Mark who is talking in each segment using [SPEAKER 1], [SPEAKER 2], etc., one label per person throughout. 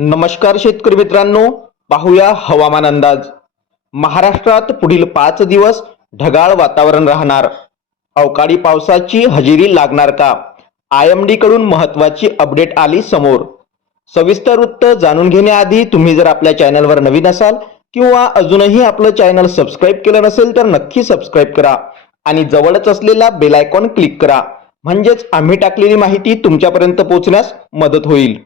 [SPEAKER 1] नमस्कार शेतकरी मित्रांनो पाहूया हवामान अंदाज. महाराष्ट्रात पुढील पाच दिवस ढगाळ वातावरण राहणार. अवकाळी पावसाची हजेरी लागणार का? आय एम डी कडून महत्वाची अपडेट आली समोर. सविस्तर वृत्त जाणून घेण्याआधी तुम्ही जर आपल्या चॅनलवर नवीन असाल किंवा अजूनही आपलं चॅनल सबस्क्राईब केलं नसेल तर नक्की सबस्क्राईब करा आणि जवळच असलेला बेलायकॉन क्लिक करा. म्हणजेच आम्ही टाकलेली माहिती तुमच्यापर्यंत पोहोचण्यास मदत होईल.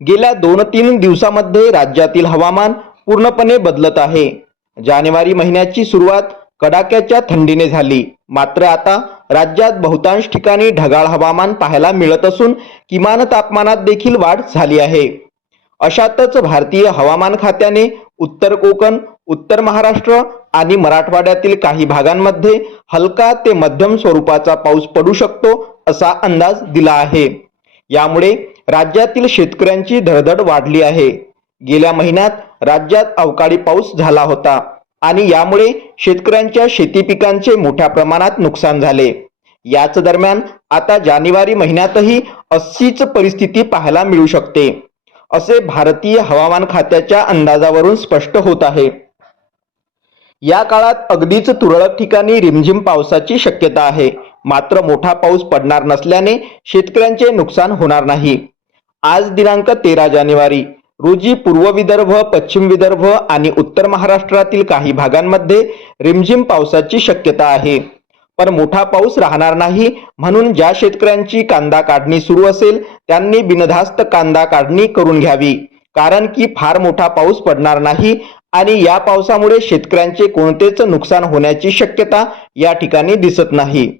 [SPEAKER 1] गेल्या दोन तीन दिवसामध्ये राज्यातील हवामान पूर्णपणे बदलत आहे. जानेवारी महिन्याची सुरुवात कडाक्याच्या थंडीने झाली. मात्र आता राज्यात बहुतांश ठिकाणी ढगाळ हवामान पाहायला मिळत असून किमान तापमानात देखील वाढ झाली आहे. अशातच भारतीय हवामान खात्याने उत्तर कोकण उत्तर महाराष्ट्र आणि मराठवाड्यातील काही भागांमध्ये हलका ते मध्यम स्वरूपाचा पाऊस पडू शकतो असा अंदाज दिला आहे. यामुळे राज्यातील शेतकऱ्यांची धडधड वाढली आहे. गेल्या महिन्यात राज्यात अवकाळी पाऊस झाला होता आणि यामुळे शेतकऱ्यांच्या शेती पिकांचे मोठ्या प्रमाणात नुकसान झाले. याच दरम्यान आता जानेवारी महिन्यातही अशीच परिस्थिती पाहायला मिळू शकते. असे भारतीय हवामान खात्याच्या अंदाजावरून स्पष्ट होत आहे. या काळात अगदीच तुरळक ठिकाणी रिमझिम पावसाची शक्यता आहे. मात्र मोठा पाऊस पडणार नसल्याने शेतकऱ्यांचे नुकसान होणार नाही. आज दिनांक तेरा जानेवारी. रोजी पूर्व विदर्भ पश्चिम विदर्भ आणि उत्तर महाराष्ट्रातील काही भागांमध्ये रिमझिम पावसाची शक्यता आहे. पण मोठा पाऊस राहणार नाही म्हणून ज्या शेतकऱ्यांची कांदा काढणी सुरू असेल त्यांनी बिनधास्त कांदा काढणी करून घ्यावी. कारण की फार मोठा पाऊस पडणार नाही आणि या पावसामुळे शेतकऱ्यांचे कोणतेच नुकसान होण्याची शक्यता या ठिकाणी दिसत नाही.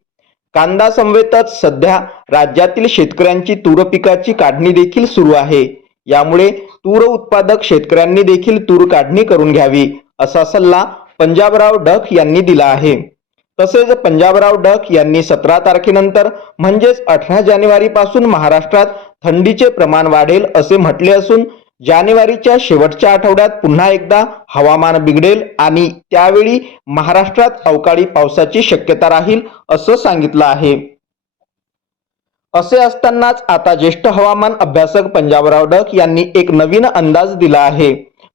[SPEAKER 1] कांदा समवेतच सध्या राज्यातील शेतकऱ्यांची तूर पिकाची काढणी देखील सुरू आहे. यामुळे तूर उत्पादक शेतकऱ्यांनी देखील तूर काढणी करून घ्यावी असा सल्ला पंजाबराव डक यांनी दिला आहे. तसेच पंजाबराव डक यांनी सतरा तारखेनंतर म्हणजेच अठरा जानेवारी पासून महाराष्ट्रात थंडीचे प्रमाण वाढेल असे म्हटले असून जानेवारीच्या शेवटच्या आठवड्यात पुन्हा एकदा हवामान बिघडेल आणि त्यावेळी महाराष्ट्रात अवकाळी पावसाची शक्यता राहील असं सांगितलं आहे. असे असतानाच आता ज्येष्ठ हवामान अभ्यासक पंजाबराव डक यांनी एक नवीन अंदाज दिला आहे.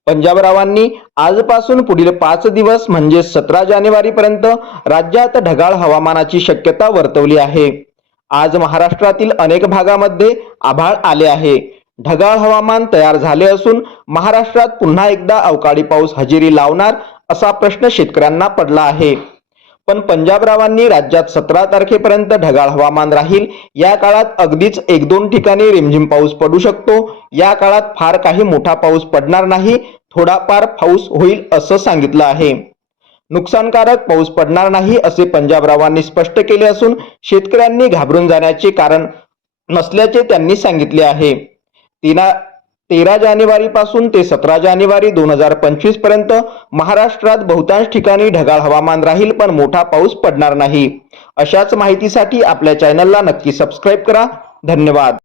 [SPEAKER 1] पंजाबरावांनी आजपासून पुढील पाच दिवस म्हणजे सतरा जानेवारी पर्यंत राज्यात ढगाळ हवामानाची शक्यता वर्तवली आहे. आज महाराष्ट्रातील अनेक भागामध्ये आभाळ आले आहे. ढगाळ हवामान तयार झाले असून महाराष्ट्रात पुन्हा एकदा अवकाळी पाऊस हजेरी लावणार असा प्रश्न शेतकऱ्यांना पडला आहे. पण पंजाबरावांनी राज्यात सतरा तारखेपर्यंत ढगाळ हवामान राहील. या काळात अगदीच एक दोन ठिकाणी रिमझिम पाऊस पडू शकतो. या काळात फार काही मोठा पाऊस पडणार नाही. थोडाफार पाऊस होईल असं सांगितलं आहे. नुकसानकारक पाऊस पडणार नाही असे पंजाबरावांनी स्पष्ट केले असून शेतकऱ्यांनी घाबरून जाण्याचे कारण नसल्याचे त्यांनी सांगितले आहे. तिना तेरा जानेवारी पासून ते सतरा जानेवारी दोन हजार पंचवीसपर्यंत महाराष्ट्रात बहुतांश ठिकाणी ढगाळ हवामान राहील पण मोठा पाऊस पडणार नाही. अशाच माहितीसाठी आपल्या चॅनलला नक्की सबस्क्राईब करा. धन्यवाद.